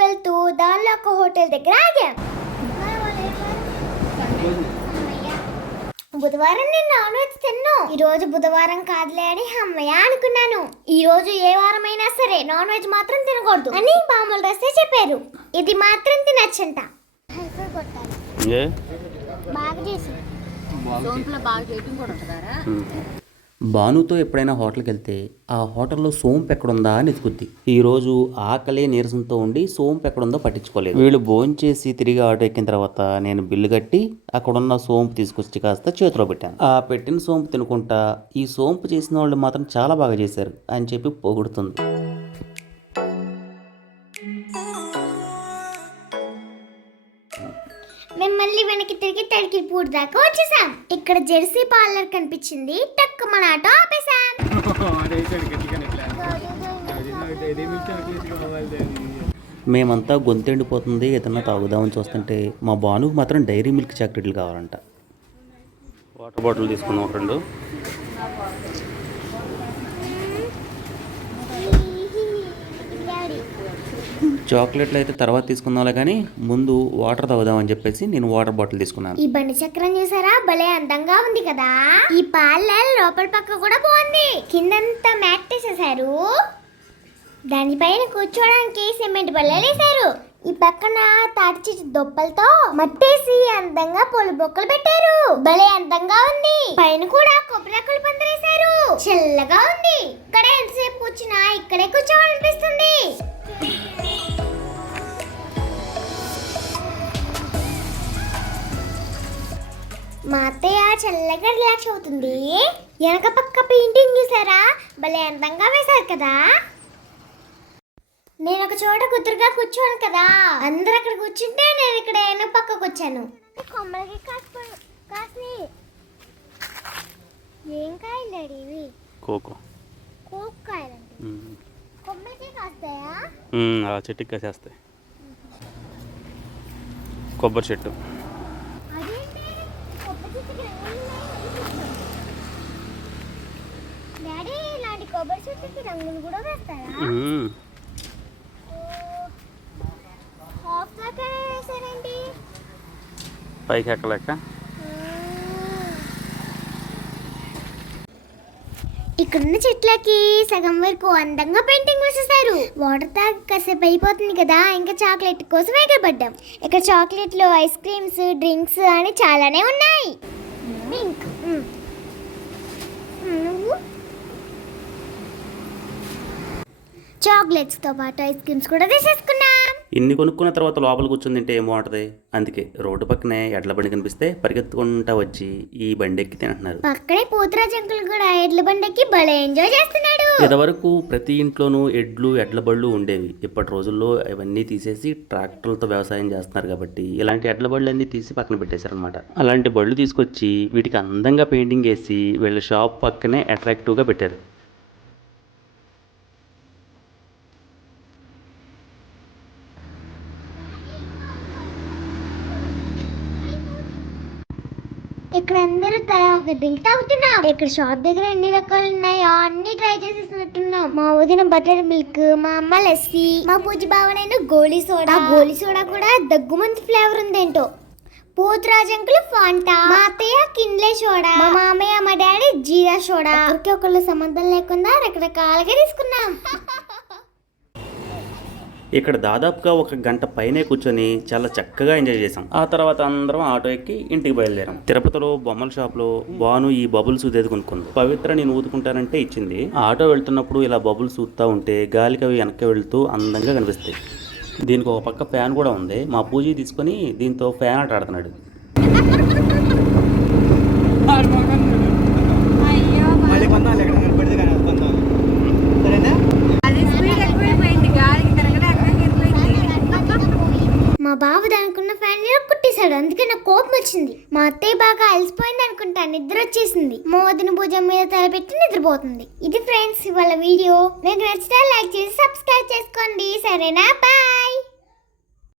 ఒక హోటల్ దగ్గర ఆగాం. బుధవారం నేను నాన్ వెజ్ తిన్నాను ఈ రోజు బుధవారం కాదులే అని అమ్మయ్య అనుకున్నాను. ఈ రోజు ఏ వారమైనా సరే నాన్ వెజ్ మాత్రం తినకూడదు అని మామూలు రస్తే చెప్పారు. ఇది మాత్రం తినచ్చంట. ఏ? బాగా చేసి. బాగా చేయటం కూడా భానుతో ఎప్పుడైనా హోటల్కి వెళ్తే ఆ హోటల్లో సోంపు ఎక్కడుందా అని ఎతుకుద్ది ఈరోజు ఆకలి నీరసంతో ఉండి సోంపు ఎక్కడుందో పట్టించుకోలేదు. వీళ్ళు భోంచేసి తిరిగి ఆటో ఎక్కిన తర్వాత నేను బిల్లు కట్టి అక్కడున్న సోంపు తీసుకొచ్చి కాస్త చేతిలో పెట్టాను. ఆ పెట్టిన సోంపు తినుకుంటా ఈ సోంపు చేసిన వాళ్ళు మాత్రం చాలా బాగా చేశారు అని చెప్పి పొగుడుతుంది. మేము మళ్ళీ వెనక్కి తిరిగి తడికి పూడి దాకా వచ్చేసాం. ఇక్కడ జెర్సీ పార్లర్ కనిపించింది. టక్ మన ఆటో ఆపేసాం మేమంతా గొంతెండిపోతుంది ఏదన్నా తాగుదామని చూస్తుంటే మా బానుకు మాత్రం డైరీ మిల్క్ చాక్లెట్లు కావాలంట. వాటర్ బాటిల్ తీసుకున్నాం ఒక రెండు. చాక్లెట్లు అయితే తర్వాత తీసుకుందాంలే కానీ ముందు వాటర్ తాగుదామని చెప్పేసి నేను వాటర్ బాటిల్ తీసుకున్నాను. ఈ బండి చక్రం చూసారా? భలే అందంగా ఉంది కదా? ఈ పార్లర్ లోపల పక్క కూడా బాగుంది. కిందంతా మ్యాట్ వేసేసారు దానిపైన కూర్చోడానికి సిమెంట్ బల్లలు వేశారు. ఈ పక్కన తాటి చెట్టు దొప్పలతో మట్టేసి అందంగా పూల బొక్కలు పెట్టారు. భలే అందంగా ఉంది. పైన కూడా కొబ్బరికలు పందిరేశారు. చల్లగా ఉంది. ఇక్కడ ఎంతసేపు కూర్చున్నా అత్తయ్య చల్లగా రిలాక్స్ అవుతుంది. వెనక పక్క పెయింటింగ్ చూసారా? భలే అందంగా వేశారు కదా. నేను ఒక చోట కుదురుగా కూర్చోను కదా. అందరు అక్కడ కూర్చుంటే నేను ఇక్కడ వెనక పక్కకు వచ్చాను. కొమ్మలకి కాసి ఏం కాయలు డాడీ ఇవి కోకో. కోక్ కాయలండి. కొమ్మలకి కాస్తాయా? అలా చెట్టుకి కాసేస్తాయి. కొబ్బరి చెట్టు అదేంటి కొబ్బరి చెట్టుకి రంగులు ఉన్నాయి. డాడీ ఇలాంటి కొబ్బరి చెట్టుకి రంగులు కూడా వేస్తారా? మ్మ్. హాఫ్ దాకా వేసారండి. పైకి ఎక్కలేక? ఇక్కడున్న చెట్లకి సగం వరకు అందంగా పెయింటింగ్ వేసేసారు. వాటర్ తాగి కాసేపు అయిపోతుంది కదా ఇంకా చాక్లెట్ కోసం ఎగరబడ్డాం. ఇక్కడ చాక్లెట్లు ఐస్ క్రీమ్స్ డ్రింక్స్ అని చాలానే ఉన్నాయి. పింక్ నువ్వు? చాక్లెట్స్తో పాటు ఐస్ క్రీమ్స్ కూడా తీసేసుకున్నాం. ఇన్ని కొనుక్కున్న తర్వాత లోపల కూర్చొని తింటే ఏం బాగుంటుంది? అందుకే రోడ్డు పక్కనే ఎడ్ల బండి కనిపిస్తే పరిగెత్తుకుంటా వచ్చి ఈ బండి ఎక్కి తింటున్నారు. పక్కనే పోతురాజ్ అంకుల్ కూడా ఎడ్ల బండకి భలే ఎంజాయ్ చేస్తున్నాడు. ఇదివరకు ప్రతి ఇంట్లోనూ ఎడ్లు ఎడ్ల బళ్ళు ఉండేవి. ఇప్పటి రోజుల్లో అవన్నీ తీసేసి ట్రాక్టర్లతో వ్యవసాయం చేస్తున్నారు కాబట్టి ఇలాంటి ఎడ్ల బళ్ళు అన్నీ తీసి పక్కన పెట్టేశారనమాట అలాంటి బళ్ళు తీసుకొచ్చి వీటికి అందంగా పెయింటింగ్ వేసి వీళ్ళ షాప్ పక్కనే అట్రాక్టివ్గా పెట్టారు. ఇక్కడ అందరూ ఒక డ్రింక్ తాగుతున్నాం ఇక్కడ షాప్ దగ్గర ఎన్ని రకాలు ఉన్నాయో అన్ని ట్రై చేసేసినట్టున్నాం. మా వదిన బటర్ మిల్క్ మా అమ్మ లస్సీ మా పూజ బావ నేను గోలీ సోడా గోలీ సోడా కూడా దగ్గుమంది ఫ్లేవర్ ఉందేంటో. Pothuraj uncle Fanta. మా అత్తయ్య కిన్లే సోడా. మా మామయ్య మా డాడీ జీరా సోడా. ఒకరికి ఒకళ్ళు సంబంధం లేకుండా రకరకాలుగా తీసుకున్నాం. ఇక్కడ దాదాపుగా ఒక గంట పైనే కూర్చొని చాలా చక్కగా ఎంజాయ్ చేసాం ఆ తర్వాత అందరం ఆటో ఎక్కి ఇంటికి బయలుదేరాం. తిరుపతిలో బొమ్మల షాప్లో బాను ఈ బబుల్స్ ఉదేది కొనుక్కుంది. పవిత్ర నేను ఊదుకుంటానంటే ఇచ్చింది. ఆటో వెళ్తున్నప్పుడు ఇలా బబుల్స్ ఊదుతా ఉంటే గాలికి అవి వెనక్కి వెళ్తూ అందంగా కనిపిస్తాయి. దీనికి ఒక పక్క ఫ్యాన్ కూడా ఉంది. మా పూజ తీసుకొని దీంతో ఫ్యాన్ ఆట ఆడుతున్నాడు. అది కోపం వచ్చింది. మా అత్తయ్య బాగా అలసిపోయింది అనుకుంటా నిద్ర వచ్చేసింది. మోదిని భుజం మీద తలపెట్టి నిద్రపోతుంది. ఇది ఫ్రెండ్స్ ఇవాళ వీడియో. మీకు నచ్చితే లైక్ చేసి సబ్స్క్రైబ్ చేసుకోండి. సరేనా? బాయ్!